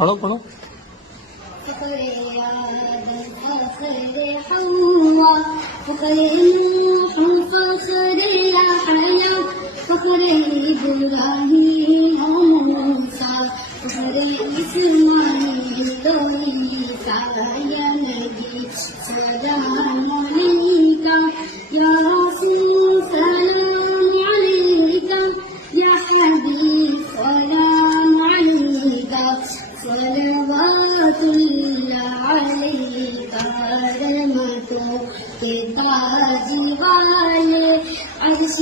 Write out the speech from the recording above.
पढ़ो पढ़ो। फखरे आदम फखरे हवा फखरे नूह फखरे यहया फखरे इब्राहीम मूसा फखरे इस्माईल ईसा या नबी सलाम अलैका या रसूल सलाम अलैका या हबीब सलाम अलैका सलवातुल्लाह अलैका रहमतों के ताज वाले अर्श